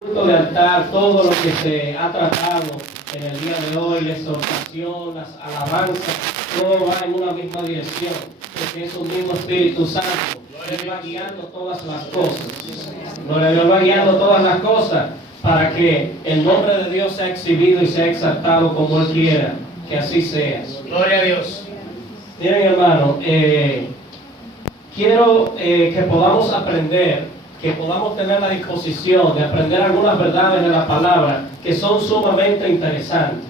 Fruto de altar, todo lo que se ha tratado en el día de hoy, la exhortación, las alabanzas, todo va en una misma dirección, porque es un mismo Espíritu Santo. Él va guiando todas las cosas. Gloria a Dios, va guiando todas las cosas para que el nombre de Dios sea exhibido y sea exaltado como Él quiera, que así sea. Gloria a Dios. Miren, hermano, quiero que podamos aprender, que podamos tener la disposición de aprender algunas verdades de la palabra que son sumamente interesantes.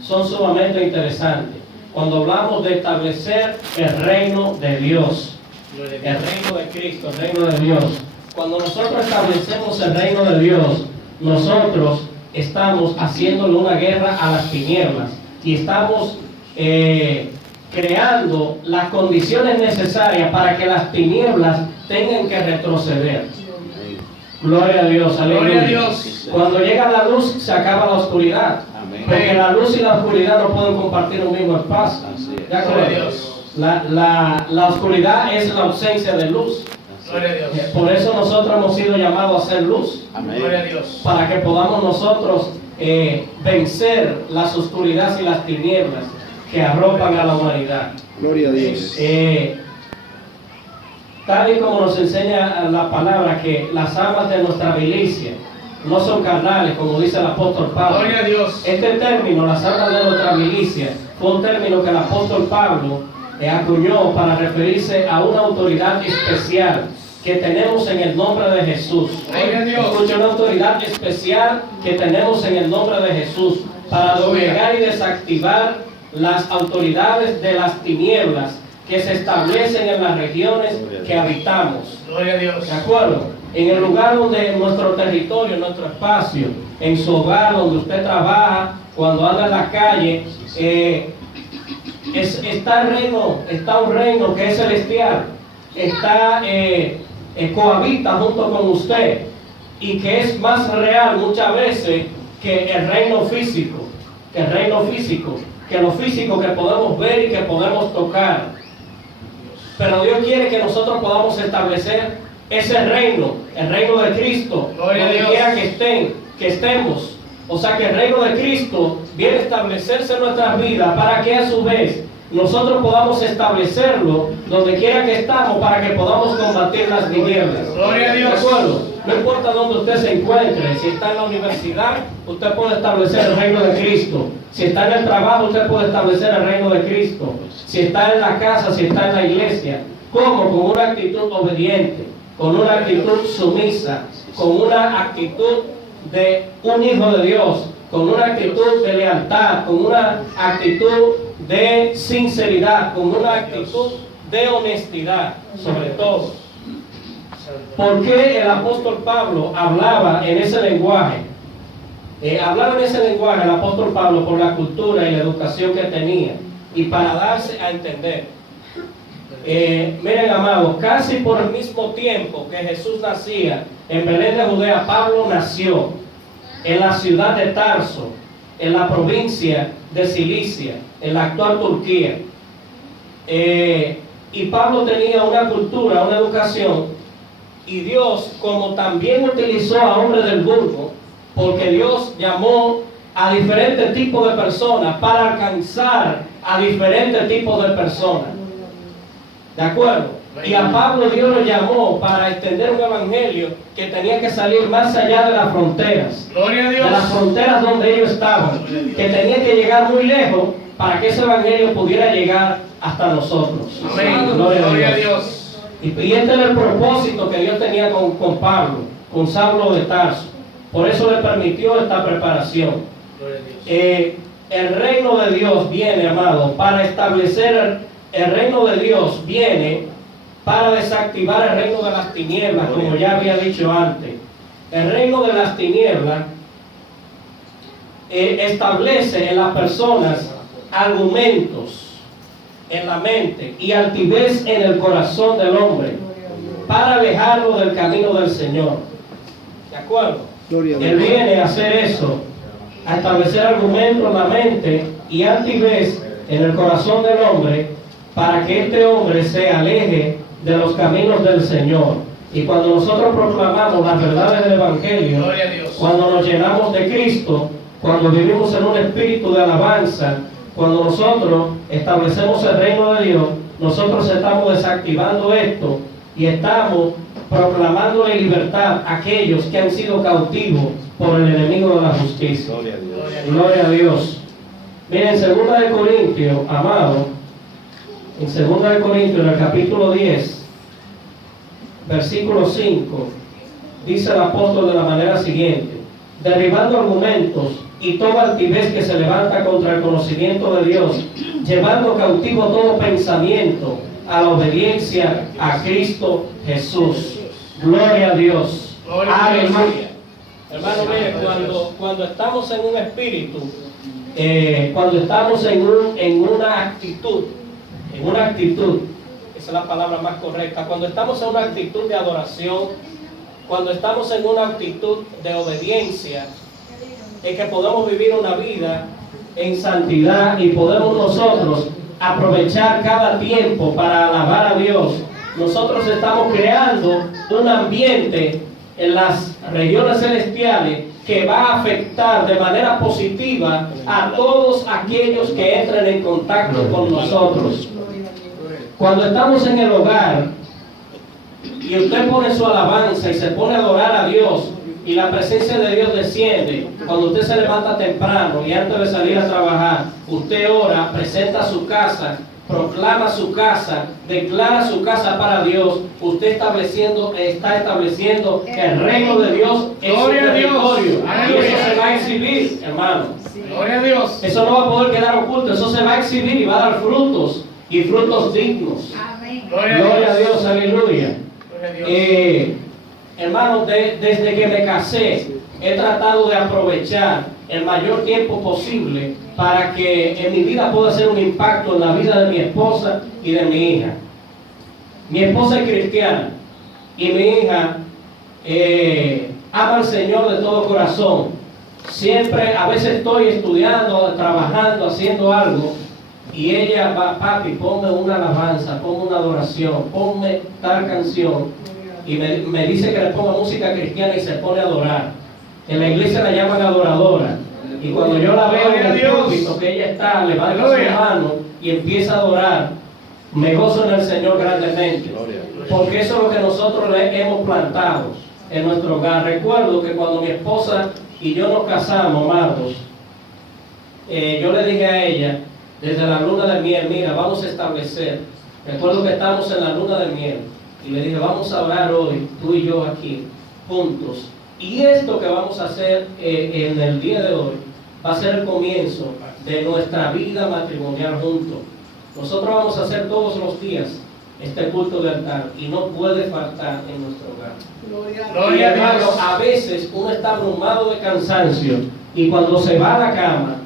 Son sumamente interesantes. Cuando hablamos de establecer el reino de Dios, el reino de Cristo, el reino de Dios. Cuando nosotros establecemos el reino de Dios, nosotros estamos haciéndole una guerra a las tinieblas y estamos creando las condiciones necesarias para que las tinieblas tengan que retroceder. Gloria a Dios, aleluya. Gloria a Dios. Cuando llega la luz, se acaba la oscuridad. Porque la luz y la oscuridad no pueden compartir un mismo espacio. ¿De acuerdo? Gloria a Dios. La oscuridad es la ausencia de luz. Gloria a Dios. Por eso nosotros hemos sido llamados a ser luz. Gloria a Dios. Para que podamos nosotros vencer las oscuridades y las tinieblas que arropan a la humanidad. Gloria a Dios. Tal y como nos enseña la palabra, que las armas de nuestra milicia no son carnales, como dice el apóstol Pablo. Gloria a Dios. Este término, las armas de nuestra milicia, fue un término que el apóstol Pablo acuñó para referirse a una autoridad especial que tenemos en el nombre de Jesús. Gloria a Dios. Escucha, una autoridad especial que tenemos en el nombre de Jesús para doblegar y desactivar las autoridades de las tinieblas que se establecen en las regiones que habitamos. Gloria a Dios. ¿De acuerdo? En el lugar donde, en nuestro territorio, en nuestro espacio, en su hogar, donde usted trabaja, cuando anda en la calle, está un reino que es celestial, cohabita junto con usted y que es más real muchas veces que el reino físico, que lo físico que podemos ver y que podemos tocar. Pero Dios quiere que nosotros podamos establecer ese reino, el reino de Cristo, donde quiera que estemos. O sea que el reino de Cristo viene a establecerse en nuestras vidas para que a su vez nosotros podamos establecerlo donde quiera que estamos, para que podamos combatir las tinieblas. Gloria a Dios. ¿De acuerdo? No importa dónde usted se encuentre, si está en la universidad, usted puede establecer el reino de Cristo. Si está en el trabajo, usted puede establecer el reino de Cristo. Si está en la casa, si está en la iglesia. ¿Cómo? Con una actitud obediente, con una actitud sumisa, con una actitud de un hijo de Dios, con una actitud de lealtad, con una actitud de sinceridad, con una actitud de honestidad, sobre todo. ¿Por qué el apóstol Pablo hablaba en ese lenguaje? Hablaba en ese lenguaje el apóstol Pablo por la cultura y la educación que tenía y para darse a entender. Miren, amados, casi por el mismo tiempo que Jesús nacía en Belén de Judea, Pablo nació en la ciudad de Tarso, en la provincia de Cilicia, en la actual Turquía. Y Pablo tenía una cultura, una educación, y Dios, como también utilizó a hombres del vulgo, porque Dios llamó a diferentes tipos de personas para alcanzar a diferentes tipos de personas. ¿De acuerdo? Y a Pablo Dios lo llamó para extender un evangelio que tenía que salir más allá de las fronteras. Gloria a Dios. De las fronteras donde ellos estaban. Que tenía que llegar muy lejos para que ese evangelio pudiera llegar hasta nosotros. Amén. Gloria a Dios. Y este era el propósito que Dios tenía con Pablo, con Saulo de Tarso. Por eso le permitió esta preparación. Gloria a Dios. El reino de Dios viene, amado, para establecer el reino de Dios viene para desactivar el reino de las tinieblas, como ya había dicho antes. El reino de las tinieblas establece en las personas argumentos en la mente y altivez en el corazón del hombre para alejarlo del camino del Señor. ¿De acuerdo? Él viene a hacer eso, a establecer argumentos en la mente y altivez en el corazón del hombre para que este hombre se aleje de los caminos del Señor. Y cuando nosotros proclamamos las verdades del Evangelio, Gloria a Dios. cuando nos llenamos de Cristo, cuando vivimos en un espíritu de alabanza, cuando nosotros establecemos el reino de Dios, nosotros estamos desactivando esto y estamos proclamando la libertad a aquellos que han sido cautivos por el enemigo de la justicia. Gloria a Dios. Gloria a Dios. Miren, en 2 de Corintios, amado, en 2 de Corintios, en el capítulo 10, versículo 5, dice el apóstol de la manera siguiente: derribando argumentos y toda altivez que se levanta contra el conocimiento de Dios, llevando cautivo todo pensamiento a la obediencia a Cristo Jesús. Gloria a Dios. Gloria a Dios. Aleluya. Hermano, mire, cuando estamos en un espíritu, cuando estamos en una actitud, esa es la palabra más correcta, cuando estamos en una actitud de adoración, cuando estamos en una actitud de obediencia, es que podemos vivir una vida en santidad y podemos nosotros aprovechar cada tiempo para alabar a Dios. Nosotros estamos creando un ambiente en las regiones celestiales que va a afectar de manera positiva a todos aquellos que entren en contacto con nosotros. Cuando estamos en el hogar y usted pone su alabanza y se pone a adorar a Dios y la presencia de Dios desciende, cuando usted se levanta temprano y antes de salir a trabajar, usted ora, presenta su casa, proclama su casa, declara su casa para Dios, usted está estableciendo el reino de Dios en su Gloria a Dios. territorio. Y Aleluya. eso se va a exhibir, hermano. Gloria a Dios. Eso no va a poder quedar oculto, eso se va a exhibir y va a dar frutos, y frutos dignos. Gloria a Dios, aleluya. Gloria a Dios. Hermano, desde que me casé, he tratado de aprovechar el mayor tiempo posible para que en mi vida pueda hacer un impacto en la vida de mi esposa y de mi hija. Mi esposa es cristiana y mi hija ama al Señor de todo corazón. Siempre, a veces estoy estudiando, trabajando, haciendo algo, y ella va: papi, ponme una alabanza, ponme una adoración, ponme tal canción. Y me dice que le ponga música cristiana y se pone a adorar. En la iglesia la llaman adoradora. Y cuando yo la veo en el púlpito, que ella está, levanta su mano y empieza a adorar, me gozo en el Señor grandemente. Porque eso es lo que nosotros le hemos plantado en nuestro hogar. Recuerdo que cuando mi esposa y yo nos casamos, amados, yo le dije a ella, desde la luna de miel: mira, vamos a establecer. Recuerdo que estamos en la luna de miel. Y le dije: vamos a orar hoy, tú y yo aquí, juntos. Y esto que vamos a hacer en el día de hoy va a ser el comienzo de nuestra vida matrimonial juntos. Nosotros vamos a hacer todos los días este culto de altar y no puede faltar en nuestro hogar. Gloria a Y, hermano, Dios. a veces uno está abrumado de cansancio y cuando se va a la cama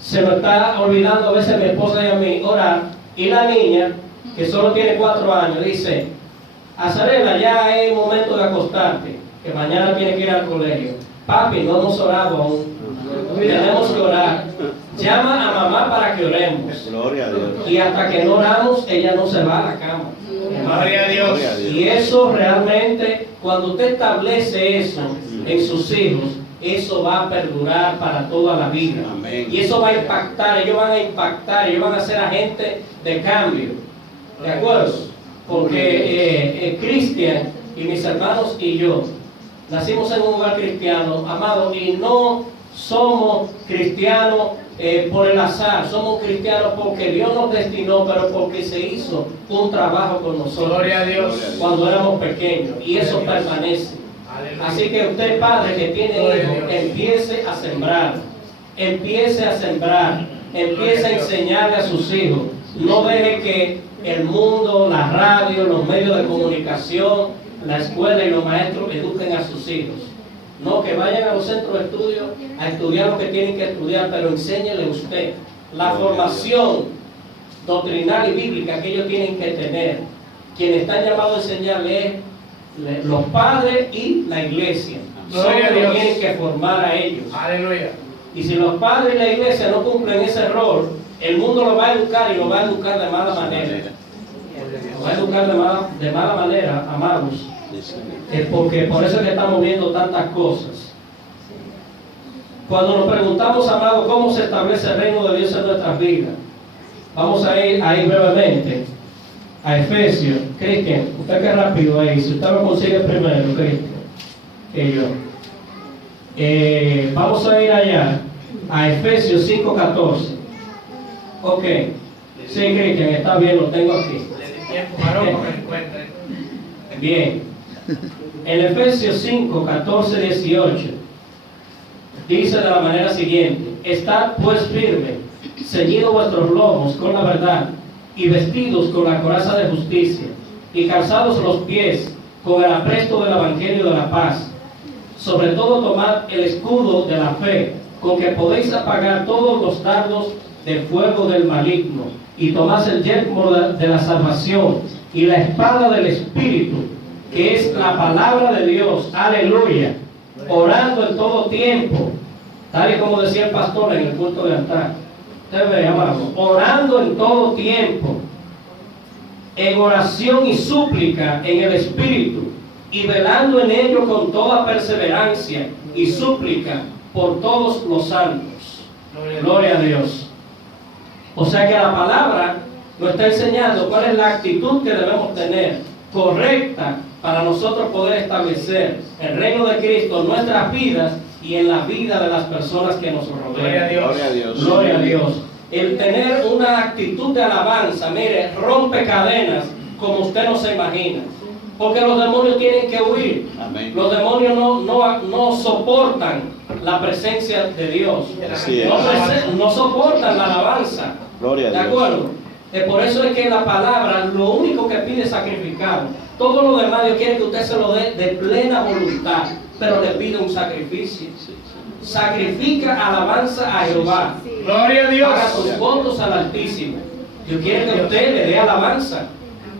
se me está olvidando a veces mi esposa y a mí orar, y la niña, que solo tiene 4 años, dice: Azarela, ya es momento de acostarte, que mañana tiene que ir al colegio. Papi, no hemos orado aún. Tenemos que orar. Llama a mamá para que oremos. Gloria a Dios. Y hasta que no oramos, ella no se va a la cama. Gloria a Dios. Gloria a Dios. Y eso realmente, cuando usted establece eso en sus hijos, eso va a perdurar para toda la vida. Amén. Y eso va a impactar, ellos van a impactar, ellos van a ser agentes de cambio. ¿De acuerdo? Porque Cristian y mis hermanos y yo nacimos en un hogar cristiano, amado, y no somos cristianos por el azar, somos cristianos porque Dios nos destinó, pero porque se hizo un trabajo con nosotros Gloria a Dios. cuando éramos pequeños, y eso permanece. Aleluya. Así que usted, padre que tiene Gloria a hijos, Dios. empiece a sembrar, empiece a sembrar, empiece a enseñarle a sus hijos. No deje que el mundo, la radio, los medios de comunicación, la escuela y los maestros eduquen a sus hijos. No, que vayan a los centros de estudio a estudiar lo que tienen que estudiar, pero enséñele usted la formación doctrinal y bíblica que ellos tienen que tener. Quienes están llamados a enseñarle es los padres y la iglesia. Son Gloria a los que Dios. tienen que formar a ellos. Aleluya. Y si los padres y la iglesia no cumplen ese rol, el mundo lo va a educar y lo va a educar de mala manera. Lo va a educar de mala manera, amados. Porque por eso es que estamos viendo tantas cosas. Cuando nos preguntamos, amado, cómo se establece el reino de Dios en nuestras vidas, vamos a ir ahí brevemente a Efesios. Cristian, usted que rápido ahí, si usted lo consigue primero, Cristian, que yo. Vamos a ir allá a Efesios 5:14. Ok. Sí, Cristian, está bien, lo tengo aquí. Bien. En Efesios 5:14-18 dice de la manera siguiente: Estad pues firme, ceñidos vuestros lomos con la verdad, y vestidos con la coraza de justicia, y calzados los pies con el apresto del evangelio de la paz. Sobre todo tomad el escudo de la fe, con que podéis apagar todos los dardos del fuego del maligno, y tomad el yelmo de la salvación, y la espada del Espíritu, que es la palabra de Dios. Aleluya. Orando en todo tiempo, tal y como decía el pastor en el culto de altar. Usted ve, amado, orando en todo tiempo, en oración y súplica en el Espíritu, y velando en ello con toda perseverancia y súplica por todos los santos. Gloria a Dios. O sea que la palabra nos está enseñando cuál es la actitud que debemos tener, correcta, para nosotros poder establecer el reino de Cristo en nuestras vidas y en la vida de las personas que nos rodean. Gloria a Dios. Gloria a Dios. Gloria a Dios. El tener una actitud de alabanza, mire, rompe cadenas como usted no se imagina. Porque los demonios tienen que huir. Amén. Los demonios no soportan la presencia de Dios. Así es. No soportan la alabanza. Gloria a ¿De Dios. acuerdo? Por eso es que la palabra lo único que pide es sacrificado. Todo lo demás Dios quiere que usted se lo dé de plena voluntad, pero le pide un sacrificio. Sacrifica alabanza a Jehová. Gloria a Dios. Haga sus votos al Altísimo. Dios quiere que usted le dé alabanza,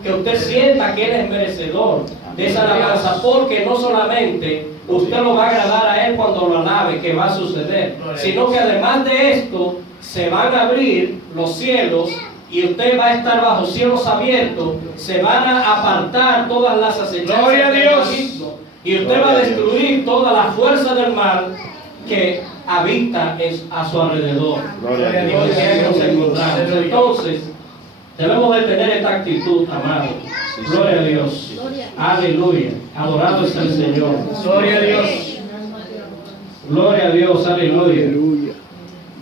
que usted sienta que Él es merecedor de esa alabanza, porque no solamente usted lo va a agradar a Él cuando lo alabe, que va a suceder, sino que además de esto se van a abrir los cielos y usted va a estar bajo cielos abiertos, se van a apartar todas las acechanzas Gloria a del Dios. maligno, y usted va a destruir toda la fuerza del mal que habita a su alrededor. Gloria a Dios. Donde quiera que nos encontramos. Entonces, debemos de tener esta actitud, amado. Gloria a Dios. Aleluya. Adorado es el Señor. Gloria a Dios. Gloria a Dios. Aleluya.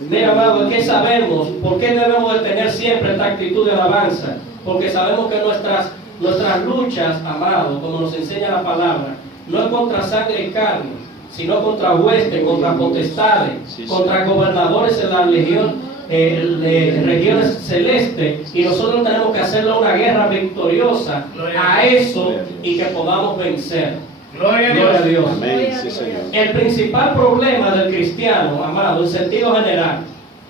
Mira, amado, ¿qué sabemos? ¿Por qué debemos de tener siempre esta actitud de alabanza? Porque sabemos que nuestras luchas, amado, como nos enseña la palabra, no es contra sangre y carne, sino contra huestes, contra potestades, contra gobernadores en la regiones celestes, y nosotros tenemos que hacerle una guerra victoriosa a eso y que podamos vencer. Gloria a Gloria a Dios. Dios. Amén. Sí, Señor. El principal problema del cristiano, amado, en sentido general,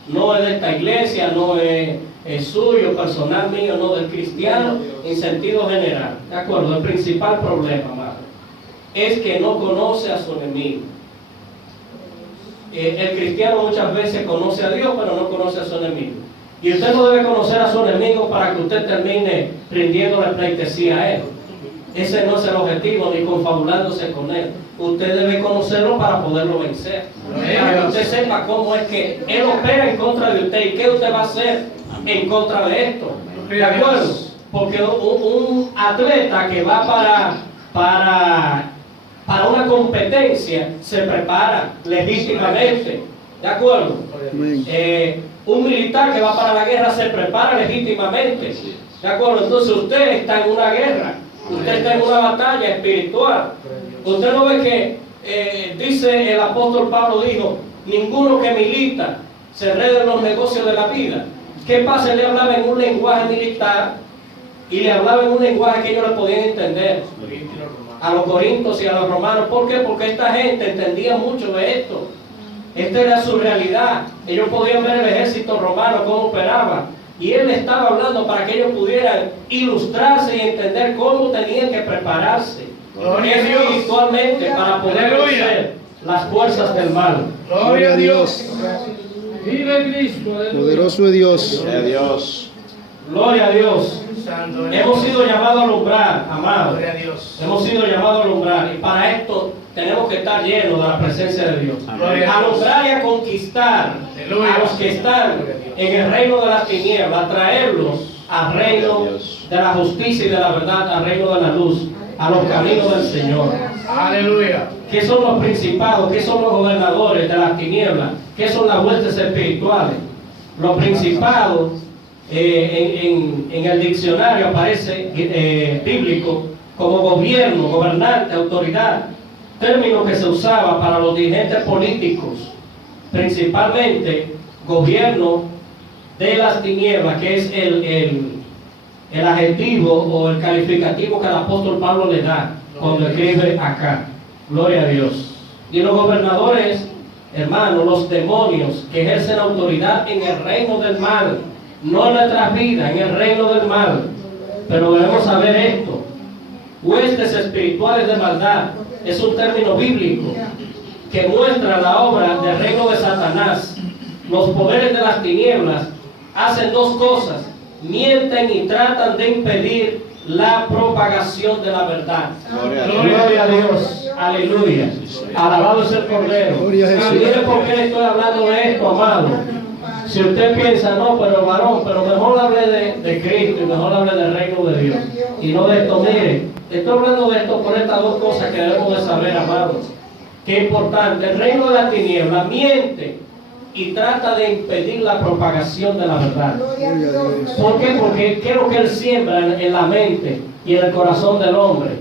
no es de esta iglesia, no es suyo, personal mío, no del cristiano, en sentido general. ¿De acuerdo? El principal problema, amado, es que no conoce a su enemigo. El cristiano muchas veces conoce a Dios, pero no conoce a su enemigo. Y usted no debe conocer a su enemigo para que usted termine rindiéndole pleitesía a él. Ese no es el objetivo, ni confabulándose con él. Usted debe conocerlo para poderlo vencer. Para que usted sepa cómo es que él opera en contra de usted y qué usted va a hacer en contra de esto. ¿De acuerdo? Porque un atleta que va para una competencia se prepara legítimamente. ¿De acuerdo? Un militar que va para la guerra se prepara legítimamente. ¿De acuerdo? Entonces usted está en una guerra. Usted está en una batalla espiritual. Usted no ve que dice el apóstol Pablo, dijo: ninguno que milita se enreda en los negocios de la vida. ¿Qué pasa? Él le hablaba en un lenguaje militar y le hablaba en un lenguaje que ellos le podían entender. A los corintios y a los romanos. ¿Por qué? Porque esta gente entendía mucho de esto. Esta era su realidad. Ellos podían ver el ejército romano cómo operaba. Y él estaba hablando para que ellos pudieran ilustrarse y entender cómo tenían que prepararse espiritualmente para poder vencer las fuerzas del mal. Gloria a Dios. Vive Cristo. Poderoso es Dios. Gloria a Dios. Gloria a Dios. Santo. Hemos sido llamados a alumbrar, amados. Gloria a Dios. Hemos sido llamados a alumbrar. Y para esto tenemos que estar llenos de la presencia de Dios. Gloria a Dios. Alumbrar y a conquistar Aleluya. a los que están en el reino de las tinieblas, a traerlos al reino de la justicia y de la verdad, al reino de la luz, a los caminos del Señor. Aleluya. ¿Qué son los principados? ¿Qué son los gobernadores de las tinieblas? ¿Qué son las huestes espirituales? Los principados, en el diccionario aparece bíblico como gobierno, gobernante, autoridad, término que se usaba para los dirigentes políticos, principalmente gobierno de las tinieblas, que es el adjetivo o el calificativo que el apóstol Pablo le da cuando escribe acá. Gloria a Dios. Y los gobernadores, hermanos, los demonios que ejercen autoridad en el reino del mal, no en nuestras vidas, en el reino del mal. Pero debemos saber esto: huestes espirituales de maldad es un término bíblico que muestra la obra del reino de Satanás. Los poderes de las tinieblas hacen dos cosas: mienten y tratan de impedir la propagación de la verdad. Gloria a Dios. Aleluya. Alabado es el Cordero. Mire por qué le estoy hablando de esto, amado. Si usted piensa, no, pero varón, pero mejor hable de Cristo y mejor hable del reino de Dios y no de esto. Mire, estoy hablando de esto por estas dos cosas que debemos de saber, amados. Qué importante. El reino de la tiniebla miente y trata de impedir la propagación de la verdad. ¿Por qué? Porque ¿qué es lo que él siembra en la mente y en el corazón del hombre?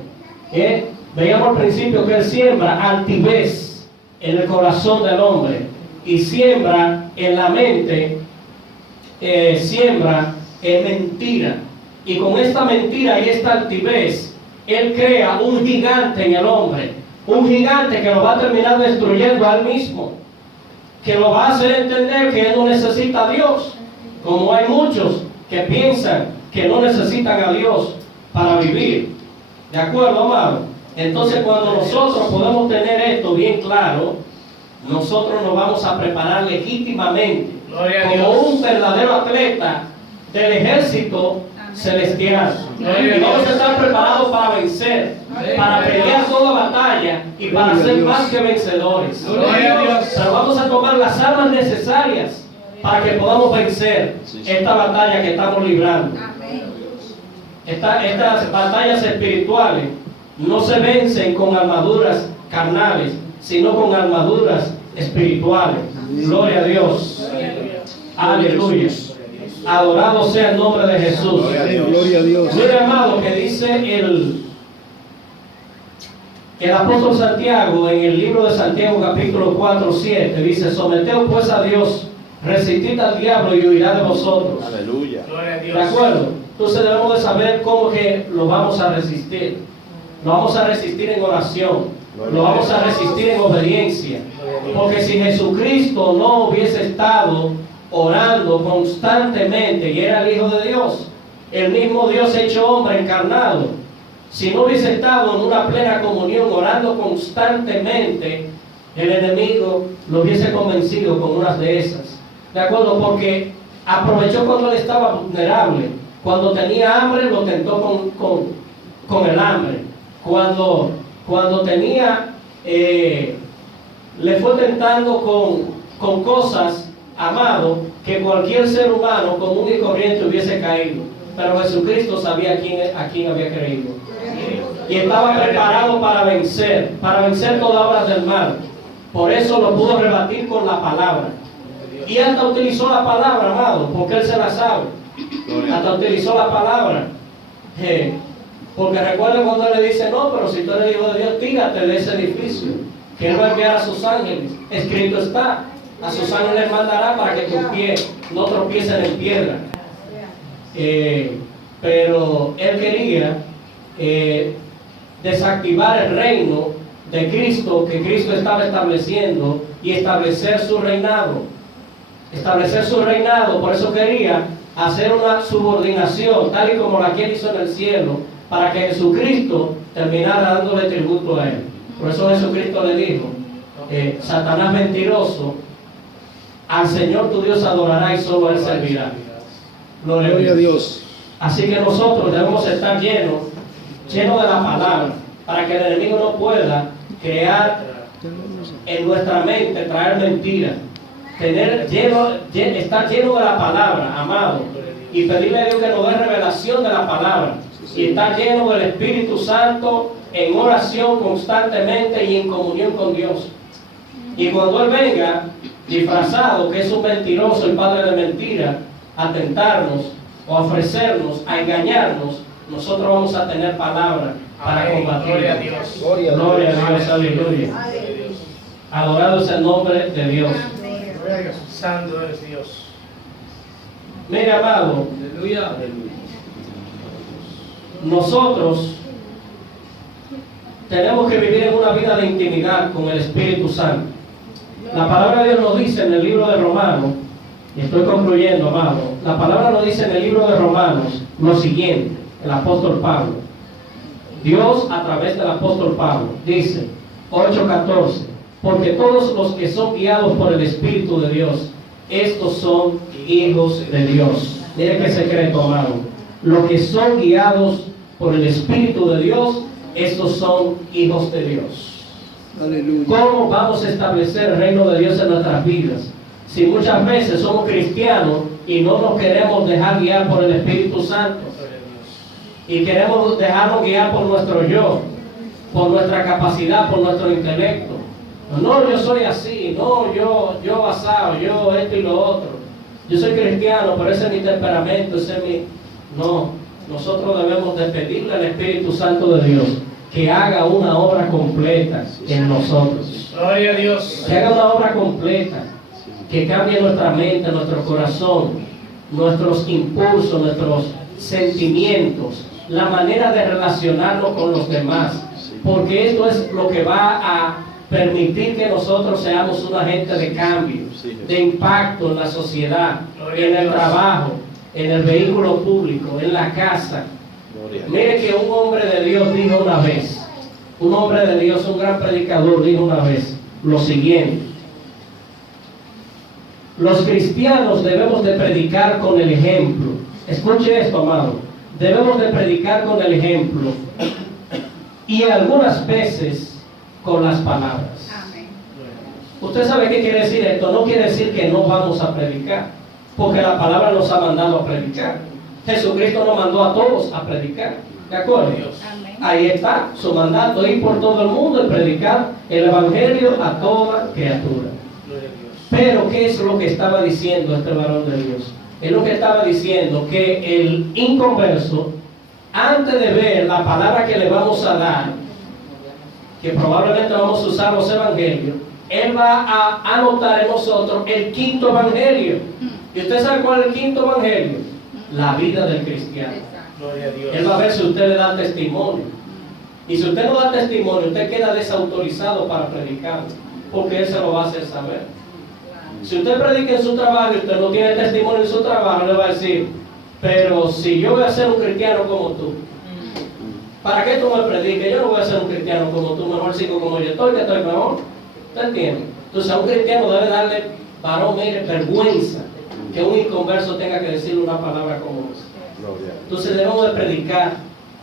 Veíamos al principio que él siembra altivez en el corazón del hombre y siembra en la mente, siembra mentira. Y con esta mentira y esta altivez, él crea un gigante en el hombre, un gigante que lo va a terminar destruyendo a él mismo, que lo va a hacer entender que él no necesita a Dios, como hay muchos que piensan que no necesitan a Dios para vivir. ¿De acuerdo, amado? Entonces, cuando nosotros podemos tener esto bien claro, nosotros nos vamos a preparar legítimamente como un verdadero atleta del ejército celestial. Vamos a estar preparados para vencer, para pelear toda batalla y para ser más que vencedores. Pero vamos a tomar las armas necesarias para que podamos vencer esta batalla que estamos librando. Estas batallas espirituales no se vencen con armaduras carnales, sino con armaduras espirituales. Gloria a Dios. Aleluya. Adorado sea el nombre de Jesús. Gloria a Dios. Mire, amado, que dice el apóstol Santiago en el libro de Santiago capítulo 4:7, dice: someteos pues a Dios, resistid al diablo y huirá de vosotros. Aleluya. ¿De acuerdo? Entonces debemos de saber cómo que lo vamos a resistir. Lo vamos a resistir en oración, lo vamos a resistir en obediencia. Porque si Jesucristo no hubiese estado orando constantemente y era el Hijo de Dios, el mismo Dios hecho hombre encarnado, si no hubiese estado en una plena comunión orando constantemente, el enemigo lo hubiese convencido con unas de esas. ¿De acuerdo? Porque aprovechó cuando él estaba vulnerable. Cuando tenía hambre lo tentó con el hambre. Cuando tenía, le fue tentando con cosas, amado, que cualquier ser humano común y corriente hubiese caído. Pero Jesucristo sabía a quién había creído. Y estaba preparado para vencer toda obra del mal. Por eso lo pudo rebatir con la palabra. Y hasta utilizó la palabra, amado, porque él se la sabe. Hasta utilizó la palabra. Porque recuerden cuando él le dice: no, pero si tú eres hijo de Dios, tírate de ese edificio, que él va a enviar a sus ángeles. Escrito está: a sus ángeles mandará para que tus pies no tropiecen en piedra. Pero él quería desactivar el reino de Cristo, que Cristo estaba estableciendo, y establecer su reinado. Por eso quería hacer una subordinación, tal y como la que él hizo en el cielo, para que Jesucristo terminara dándole tributo a él. Por eso Jesucristo le dijo: Satanás mentiroso, al Señor tu Dios adorará y solo a él servirá. Gloria a Dios. Así que nosotros debemos estar llenos de la palabra, para que el enemigo no pueda crear en nuestra mente, traer mentiras. Estar lleno de la palabra, amado, y pedirle a Dios que nos dé revelación de la palabra, y estar lleno del Espíritu Santo en oración constantemente y en comunión con Dios. Y cuando Él venga disfrazado, que es un mentiroso, el padre de mentira, a tentarnos o a ofrecernos, a engañarnos, nosotros vamos a tener palabra para combatir. Gloria a Dios. Gloria a Dios, aleluya. Adorado es el nombre de Dios. Gloria a Dios. Santo es Dios. Mire, amado, nosotros tenemos que vivir en una vida de intimidad con el Espíritu Santo. La palabra de Dios nos dice en el libro de Romanos, y estoy concluyendo, amado, la palabra nos dice en el libro de Romanos lo siguiente, el apóstol Pablo. Dios, a través del apóstol Pablo, dice, 8:14, porque todos los que son guiados por el Espíritu de Dios, estos son hijos de Dios. Mire qué secreto, amado. Los que son guiados por el Espíritu de Dios, estos son hijos de Dios. Aleluya. ¿Cómo vamos a establecer el reino de Dios en nuestras vidas? Si muchas veces somos cristianos y no nos queremos dejar guiar por el Espíritu Santo, y queremos dejarnos guiar por nuestro yo, por nuestra capacidad, por nuestro intelecto. No, yo soy así, no, yo basado, yo esto y lo otro. Yo soy cristiano, pero ese es mi temperamento, ese es mi... No, nosotros debemos de pedirle al Espíritu Santo de Dios que haga una obra completa en nosotros. Gloria a Dios. Que haga una obra completa, que cambie nuestra mente, nuestro corazón, nuestros impulsos, nuestros sentimientos, la manera de relacionarnos con los demás, porque esto es lo que va a permitir que nosotros seamos un agente de cambio, de impacto en la sociedad, en el trabajo, en el vehículo público, en la casa. Mire que un hombre de Dios dijo una vez, un hombre de Dios, un gran predicador dijo una vez lo siguiente: los cristianos debemos de predicar con el ejemplo. Escuche esto, amado. Debemos de predicar con el ejemplo y algunas veces con las palabras. Amén. ¿Usted sabe qué quiere decir esto? No quiere decir que no vamos a predicar, porque la palabra nos ha mandado a predicar. Jesucristo nos mandó a todos a predicar. ¿De acuerdo? Amén. Ahí está su mandato, ir por todo el mundo y predicar el Evangelio a toda criatura. Gloria a Dios. Pero ¿qué es lo que estaba diciendo este varón de Dios? Es lo que estaba diciendo, que el inconverso, antes de ver la palabra que le vamos a dar, que probablemente vamos a usar los evangelios, él va a anotar en nosotros el quinto evangelio. ¿Y usted sabe cuál es el quinto evangelio? La vida del cristiano. Gloria a Dios. Él va a ver si usted le da testimonio. Y si usted no da testimonio, usted queda desautorizado para predicar, porque él se lo va a hacer saber. Si usted predica en su trabajo y usted no tiene testimonio en su trabajo, le va a decir, pero si yo voy a ser un cristiano como tú, ¿para qué tú me prediques? Yo no voy a ser un cristiano como tú, mejor sigo como yo estoy, que estoy mejor. ¿Usted entiende? Entonces a un cristiano debe darle, varón, mire, vergüenza que un inconverso tenga que decirle una palabra como esa. Entonces debemos de predicar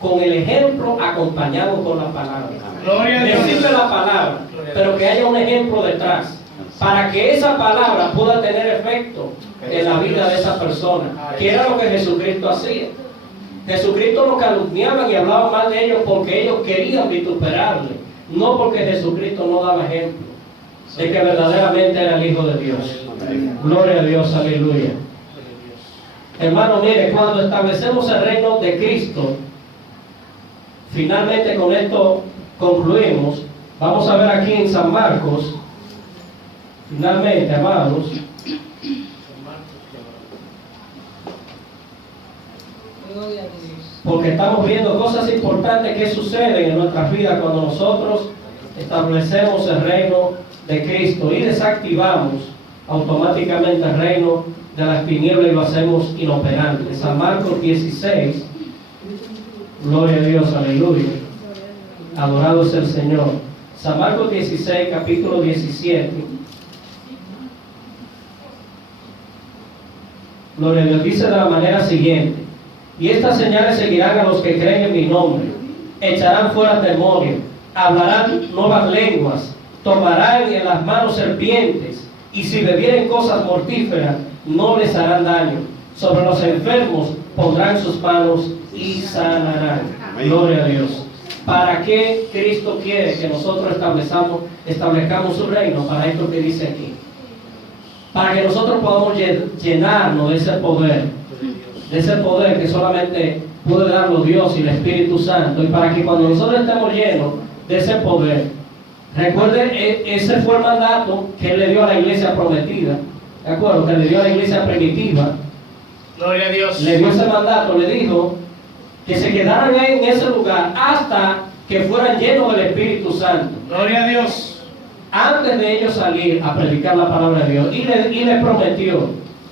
con el ejemplo acompañado con la palabra. Gloria a Dios. Decirle la palabra, pero que haya un ejemplo detrás, para que esa palabra pueda tener efecto en la vida de esa persona, que era lo que Jesucristo hacía. Jesucristo lo calumniaban y hablaban mal de ellos porque ellos querían vituperarle, no porque Jesucristo no daba ejemplo de que verdaderamente era el Hijo de Dios. Gloria a Dios, aleluya. Hermano, mire, cuando establecemos el reino de Cristo, finalmente con esto concluimos. Vamos a ver aquí en San Marcos, finalmente, amados, porque estamos viendo cosas importantes que suceden en nuestras vidas cuando nosotros establecemos el reino de Cristo y desactivamos automáticamente el reino de las tinieblas y lo hacemos inoperante. San Marcos 16, gloria a Dios, aleluya, adorado es el Señor. San Marcos 16, capítulo 17, gloria a Dios, dice de la manera siguiente: Y estas señales seguirán a los que creen en mi nombre. Echarán fuera demonios, hablarán nuevas lenguas, tomarán en las manos serpientes, y si bebieren cosas mortíferas, no les harán daño. Sobre los enfermos pondrán sus manos y sanarán. Gloria a Dios. ¿Para qué Cristo quiere que nosotros establezcamos su reino? Para esto que dice aquí. Para que nosotros podamos llenarnos de ese poder que solamente puede darlo Dios y el Espíritu Santo. Y para que cuando nosotros estemos llenos de ese poder, recuerden, ese fue el mandato que Él le dio a la iglesia prometida. ¿De acuerdo? Que le dio a la iglesia primitiva. Gloria a Dios. Le dio ese mandato, le dijo que se quedaran en ese lugar hasta que fueran llenos del Espíritu Santo. Gloria a Dios. Antes de ellos salir a predicar la palabra de Dios. Y le prometió,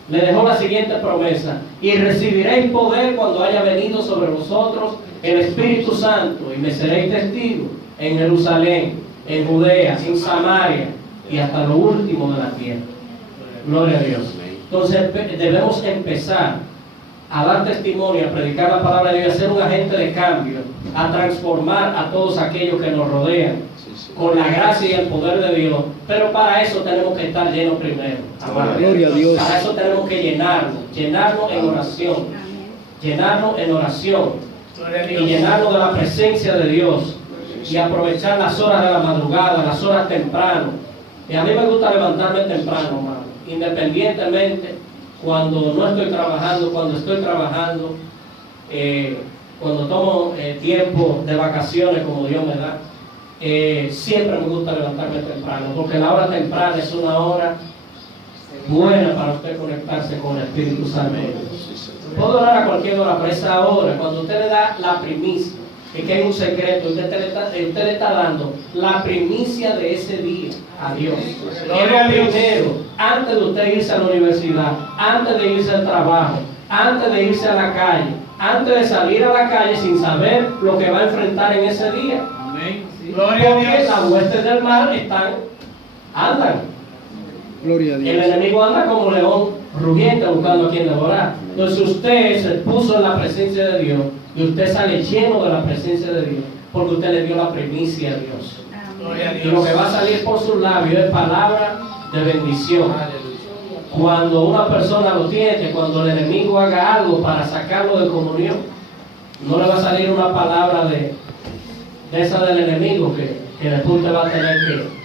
le dejó la siguiente promesa: y recibiréis poder cuando haya venido sobre vosotros el Espíritu Santo, y me seréis testigos en Jerusalén, en Judea, en Samaria y hasta lo último de la tierra. Gloria a Dios. Entonces debemos empezar a dar testimonio, a predicar la palabra de Dios, a ser un agente de cambio, a transformar a todos aquellos que nos rodean con la gracia y el poder de Dios. Pero para eso tenemos que estar llenos primero. Amado. Gloria a Dios. Para eso tenemos que llenarnos en oración, llenarnos en oración Gloria a y Dios. llenarnos de la presencia de Dios y aprovechar las horas de la madrugada, las horas temprano. Y a mí me gusta levantarme temprano, hermano, independientemente cuando no estoy trabajando, cuando estoy trabajando, cuando tomo tiempo de vacaciones como Dios me da. Siempre me gusta levantarme temprano, porque la hora temprana es una hora buena para usted conectarse con el Espíritu Santo. Puedo orar a cualquier hora, pero esa hora, cuando usted le da la primicia, es que hay un secreto, usted le está dando la primicia de ese día a Dios. Es lo primero, antes de usted irse a la universidad, antes de irse al trabajo, antes de irse a la calle, antes de salir a la calle sin saber lo que va a enfrentar en ese día. Amén. Gloria a Porque Dios. las huestes del mal andan. Gloria a El Dios. enemigo anda como león rugiente buscando a quien devorar. Entonces usted se puso en la presencia de Dios y usted sale lleno de la presencia de Dios porque usted le dio la primicia a Dios. Gloria a Y lo que va a Dios. salir por sus labios es palabra de bendición. Aleluya. Cuando una persona lo tiene, cuando el enemigo haga algo para sacarlo de comunión, no le va a salir una palabra de esa del enemigo que después usted va a tener que...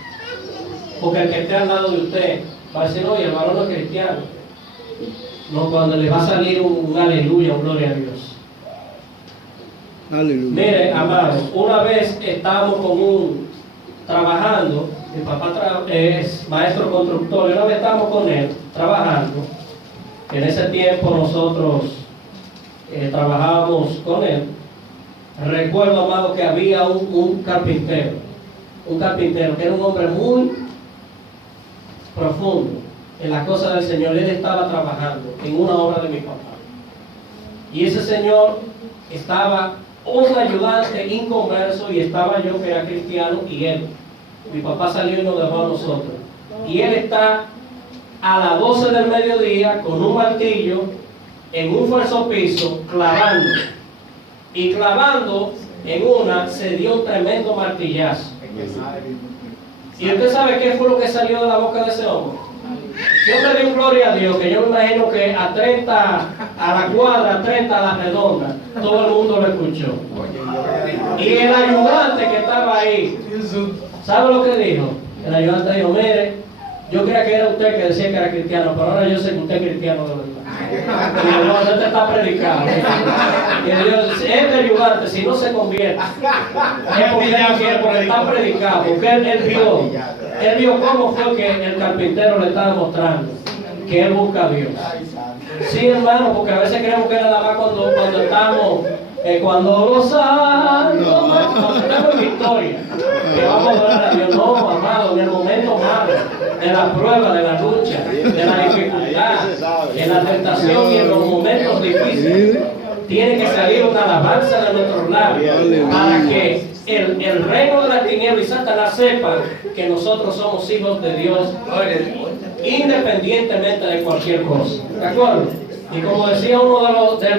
Porque el que esté al lado de usted va a decir: oye, el varón no es cristiano. No, cuando le va a salir un aleluya, un gloria a Dios. Aleluya. Mire, amados, una vez estábamos trabajando, mi papá es maestro constructor, y una vez estábamos con él trabajando. En ese tiempo nosotros trabajábamos con él. Recuerdo, amado, que había un carpintero que era un hombre muy profundo en las cosas del Señor. Él estaba trabajando en una obra de mi papá. Y ese señor estaba un ayudante inconverso, y estaba yo que era cristiano, y él. Mi papá salió y nos dejó a nosotros. Y él está a las 12 del mediodía con un martillo en un falso piso clavando. Y clavando en una se dio un tremendo martillazo. ¿Y usted sabe qué fue lo que salió de la boca de ese hombre? Yo le di gloria a Dios, que yo me imagino que a 30, a la cuadra, a 30 a la redonda, todo el mundo lo escuchó. Y el ayudante que estaba ahí, ¿sabe lo que dijo? El ayudante dijo: mire, yo creía que era usted que decía que era cristiano, pero ahora yo sé que usted es cristiano de verdad. Y yo: no, usted está predicando. Y Dios, este ayudante, si no se convierte, es porque está predicando, porque él vio cómo fue que el carpintero le estaba mostrando que él busca a Dios. Sí, hermano, porque a veces creemos que nada más cuando estamos, cuando gozamos, cuando estamos en victoria, que vamos a adorar a Dios. No, amado, en el momento malo, de la prueba, de la lucha, de la dificultad, en la tentación y en los momentos difíciles, tiene que salir una alabanza de nuestros labios para que el reino de las tinieblas y Satanás sepa que nosotros somos hijos de Dios, independientemente de cualquier cosa. ¿De acuerdo? Y como decía uno de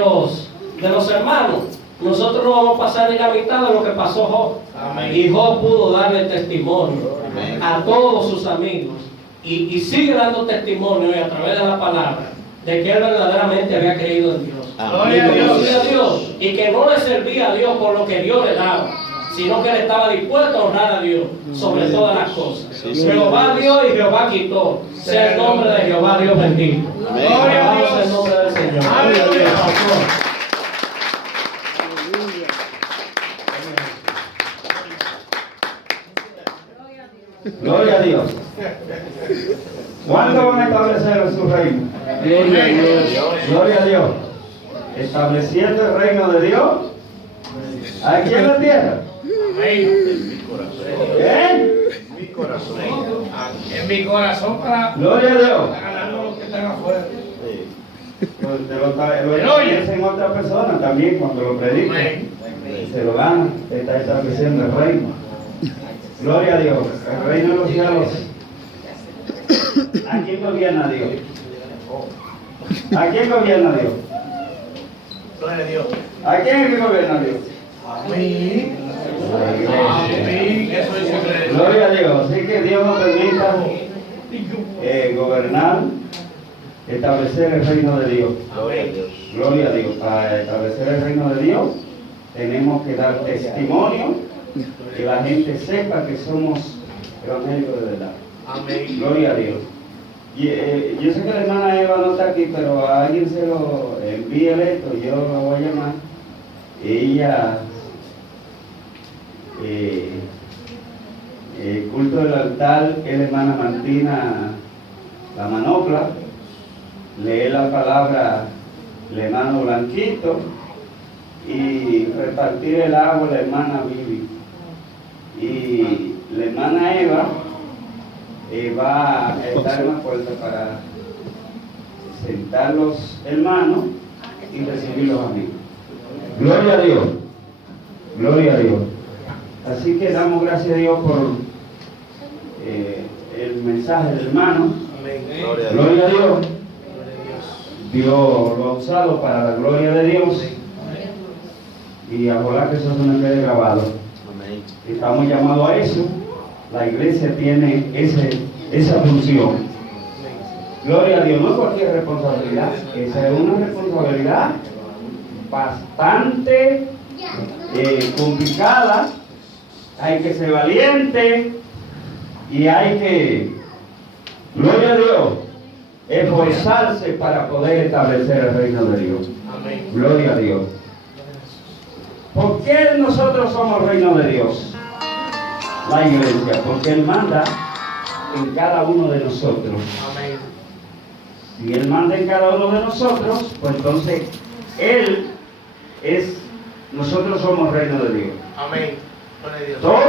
de los hermanos, nosotros no vamos a pasar ni la mitad de lo que pasó Job. Amén. Y Job pudo darle testimonio a todos sus amigos y sigue dando testimonio y a través de la palabra de que él verdaderamente había creído en Dios. Gloria Y a Dios. conocía a Dios y que no le servía a Dios por lo que Dios le daba, sino que él estaba dispuesto a honrar a Dios sobre todas las cosas. Jehová dio y Jehová quitó. Sea el nombre de Jehová Dios bendito. Amén. Gloria a Alabado sea el Dios. nombre del Señor. Aleluya. Gloria a Dios. ¿Cuándo van a establecer su reino? Gloria a Dios. Gloria a Dios. Estableciendo el reino de Dios aquí en la tierra. Amén. ¿Eh? En mi corazón para Gloria a Dios. ganar los que están afuera. Lo establecen otras personas también cuando lo predican. Amén. Se lo ganan. Está estableciendo el reino. Gloria a Dios. El reino de los cielos. ¿A quién gobierna Dios? ¿A quién gobierna Dios? Gloria a Dios. ¿A quién es que gobierna Dios? Amén. La iglesia. Amén. Que soy su iglesia. Gloria a Dios. Así que Dios nos permita gobernar, establecer el reino de Dios. Gloria a Dios. Para establecer el reino de Dios tenemos que dar testimonio, que la gente sepa que somos evangélicos de verdad. Amén. Gloria a Dios. Y, yo sé que la hermana Eva no está aquí, pero a alguien se lo envíe esto, yo la voy a llamar. Ella, el culto del altar, es la hermana Martina La Manopla, lee la palabra el hermano Blanquito y repartir el agua la hermana Vivi. Y la hermana Eva va a estar en la puerta para sentar los hermanos y recibir los amigos. Gloria a Dios. Gloria a Dios. Así que damos gracias a Dios por el mensaje del hermano. Amén. Gloria a Dios. Dios lo ha usado para la gloria de Dios. Y ojalá que eso se nos quede grabado. Estamos llamados a eso. La iglesia tiene esa función. Gloria a Dios, no es cualquier responsabilidad. Esa es una responsabilidad bastante complicada. Hay que ser valiente y hay que, gloria a Dios, esforzarse para poder establecer el reino de Dios. Amén. Gloria a Dios. ¿Por qué nosotros somos reino de Dios? La iglesia, porque Él manda en cada uno de nosotros. Amén. Si Él manda en cada uno de nosotros, pues entonces nosotros somos reino de Dios. Amén. Gloria a Dios. Todo